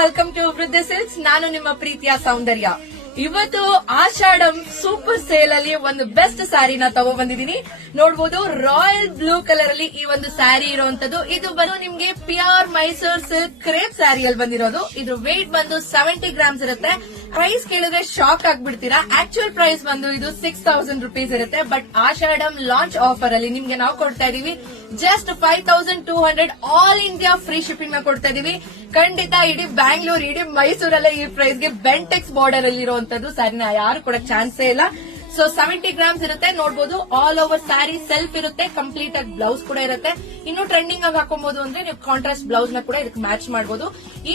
Welcome to ವೃದ್ಧ silks. ನಾನು ನಿಮ್ಮ ಪ್ರೀತಿಯ ಸೌಂದರ್ಯ. ಇವತ್ತು ಆಷಾಢಂ ಸೂಪರ್ ಸೇಲ್ ಅಲ್ಲಿ ಒಂದು ಬೆಸ್ಟ್ ಸ್ಯಾರಿನ ತಗೊಬಂದಿದೀನಿ. ನೋಡಬಹುದು ರಾಯಲ್ ಬ್ಲೂ ಕಲರ್ ಅಲ್ಲಿ ಈ ಒಂದು ಸ್ಯಾರಿ ಇರುವಂತದ್ದು. ಇದು ಬಂದು ನಿಮ್ಗೆ ಪ್ಯೂರ್ ಮೈಸೂರ್ ಸಿಲ್ಕ್ ಕ್ರೇಪ್ ಸ್ಯಾರಿಯಲ್ಲಿ ಬಂದಿರೋದು. ಇದು ವೇಟ್ ಬಂದು 70 ಗ್ರಾಮ್ಸ್ ಇರುತ್ತೆ. ಪ್ರೈಸ್ ಕೇಳಿದ್ರೆ ಶಾಕ್ ಆಗ್ಬಿಡ್ತೀರಾ. ಆಕ್ಚುಯಲ್ ಪ್ರೈಸ್ ಬಂದು ಇದು 6000 ರುಪೀಸ್ ಇರುತ್ತೆ. ಬಟ್ ಆಷಾಢಂ ಲಾಂಚ್ ಆಫರ್ ಅಲ್ಲಿ ನಿಮ್ಗೆ ನಾವು ಕೊಡ್ತಾ ಇದೀವಿ just 5200 all India free shipping ನ ಕೊಡ್ತಾ ಇದೀವಿ. ಖಂಡಿತ ಇಡೀ ಬ್ಯಾಂಗ್ಳೂರ್ ಇಡೀ ಮೈಸೂರಲ್ಲೇ ಈ ಪ್ರೈಸ್ ಗೆ ಬೆಂಟೆಕ್ಸ್ ಬಾರ್ಡರ್ ಅಲ್ಲಿ ಇರುವಂತದ್ದು ಸ್ಯಾರಿನ ಯಾರು ಕೊಡಕ್ ಚಾನ್ಸೇ ಇಲ್ಲ. ಸೊ 70 ಗ್ರಾಮ್ಸ್ ಇರುತ್ತೆ. ನೋಡಬಹುದು ಆಲ್ ಓವರ್ ಸ್ಯಾರಿ ಸೆಲ್ಫ್ ಇರುತ್ತೆ. ಕಂಪ್ಲೀಟ್ ಆಗಿ ಬ್ಲೌಸ್ ಕೂಡ ಇರುತ್ತೆ. ಇನ್ನು ಟ್ರೆಂಡಿಂಗ್ ಆಗಿ ಹಾಕೊಬಹುದು ಅಂದ್ರೆ ನೀವು ಕಾಂಟ್ರಾಸ್ಟ್ ಬ್ಲೌಸ್ ನ ಕೂಡ ಇದಕ್ಕೆ ಮ್ಯಾಚ್ ಮಾಡಬಹುದು.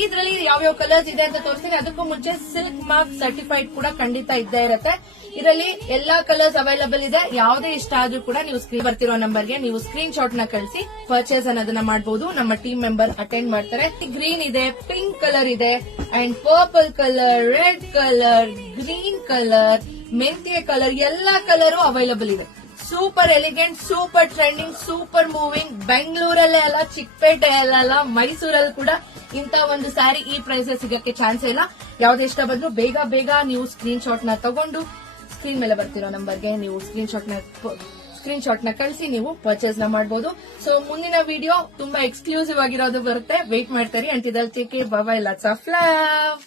ಇದರಲ್ಲಿ ಯಾವ್ಯಾವ ಕಲರ್ಸ್ ಇದೆ ಅಂತ ತೋರಿಸ್ತೀನಿ. ಅದಕ್ಕೂ ಮುಂಚೆ ಸಿಲ್ಕ್ ಮಾರ್ಕ್ ಸರ್ಟಿಫೈಡ್ ಕೂಡ ಖಂಡಿತ ಇದ್ದೇ ಇರುತ್ತೆ. ಇದರಲ್ಲಿ ಎಲ್ಲಾ ಕಲರ್ಸ್ ಅವೈಲಬಲ್ ಇದೆ. ಯಾವುದೇ ಇಷ್ಟ ಆದ್ರೂ ಕೂಡ ನೀವು ಸ್ಕ್ರೀನ್ ಬರ್ತಿರೋ ನಂಬರ್ಗೆ ನೀವು ಸ್ಕ್ರೀನ್ ಶಾಟ್ ನ ಕಳಿಸಿ ಪರ್ಚೇಸ್ ಅನ್ನೋದನ್ನ ಮಾಡಬಹುದು. ನಮ್ಮ ಟೀಮ್ ಮೆಂಬರ್ ಅಟೆಂಡ್ ಮಾಡ್ತಾರೆ. ಗ್ರೀನ್ ಇದೆ, ಪಿಂಕ್ ಕಲರ್ ಇದೆ, and purple colour, red colour, green colour, ಮೆಂತ್ಯ ಕಲರ್, ಎಲ್ಲಾ ಕಲರ್ ಅವೈಲಬಲ್ ಇದೆ. Super elegant, super trending, super moving. ಬೆಂಗಳೂರಲ್ಲೇ ಅಲ್ಲ, ಚಿಕ್ಕಪೇಟೆಯಲ್ಲ, ಮೈಸೂರಲ್ಲಿ ಕೂಡ ಇಂತ ಒಂದು ಸ್ಯಾರಿ ಈ ಪ್ರೈಸ್ ಸಿಗಕ್ಕೆ ಚಾನ್ಸ್ ಇಲ್ಲ. ಯಾವ್ದು ಇಷ್ಟ ಬಂದ್ರು ಬೇಗ ನೀವು ಸ್ಕ್ರೀನ್ ಶಾಟ್ ನ ತಗೊಂಡು ಸ್ಕ್ರೀನ್ ಮೇಲೆ ಬರ್ತಿರೋ ನಂಬರ್ಗೆ ನೀವು ಸ್ಕ್ರೀನ್ ಶಾಟ್ ನ ಕಳಿಸಿ ನೀವು ಪರ್ಚೇಸ್ ನ ಮಾಡಬಹುದು. ಸೊ ಮುಂದಿನ ವಿಡಿಯೋ ತುಂಬಾ ಎಕ್ಸ್ಕ್ಲೂಸಿವ್ ಆಗಿರೋದು ಬರುತ್ತೆ. ವೇಟ್ ಮಾಡ್ತಾರೆ. Until take care, bye bye, lots of love.